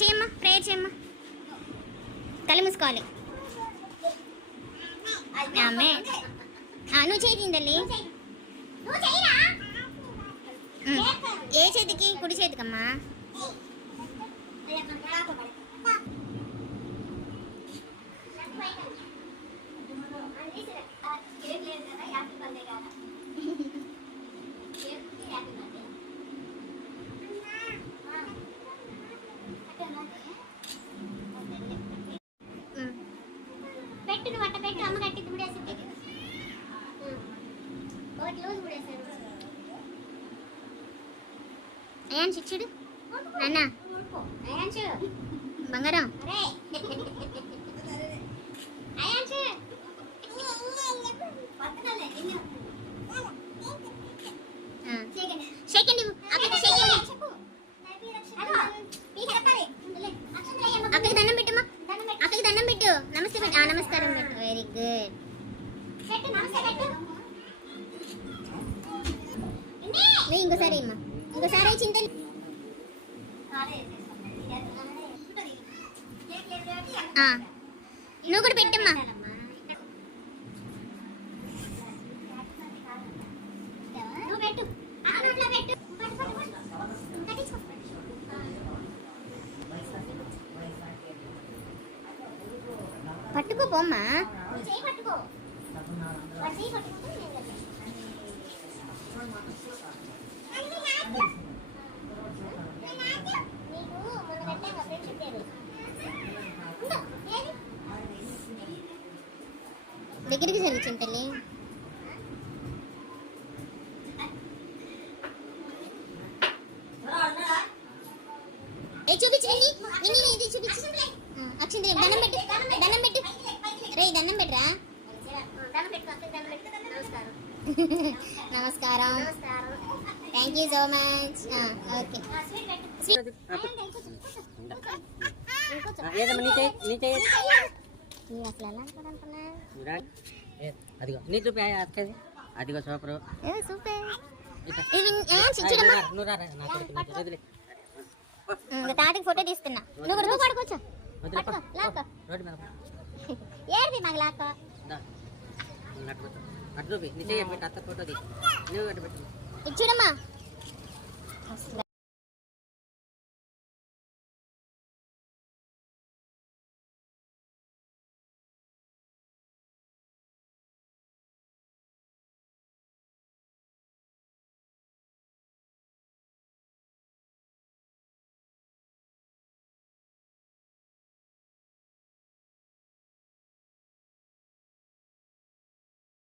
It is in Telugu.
చేయమ్మా, ప్రేయర్ చేయమ్మా. కళ్ళు మూసుకోవాలి. ఆమె నువ్వు చేయి తల్లి. ఏ చేతికి? కుడి చేతికమ్మా. పెట్టు, నువ్వు అట్ట పెట్టు. అమ్మ కట్టి ముడేసి ఒకటి రోజు ముడేసారు. అయాన్ శిక్షుడు నాన్న, అయాన్షు బంగారం, అయాన్షు సెకండ్ అక్కడికి దండం పెట్టమ్మా. అక్కడికి దండం పెట్టు. నమస్తే పెట్టు. నమస్కారం పెట్టు. Very good. ఇంకోసారి అమ్మా, ఇంకోసారి చింతలు. నువ్వు కూడా పెట్టమ్మా. పట్టుకో పోమ్మా. దగ్గరికి సరి చింతల్లి. చూపించు ఇది చూపించు. అక్షింది దండం పెట్టు, దండం పెట్టు. రే దండం పెట్టరా. నమస్కారం. Thank you so much. Okay. అదిగో సూపర్. తాతకి ఫోటో తీస్తున్నా. నువ్వు పడుకోవచ్చు. ఏది మాకు లాక్క ఫోటో ఇచ్చుడమ్మా.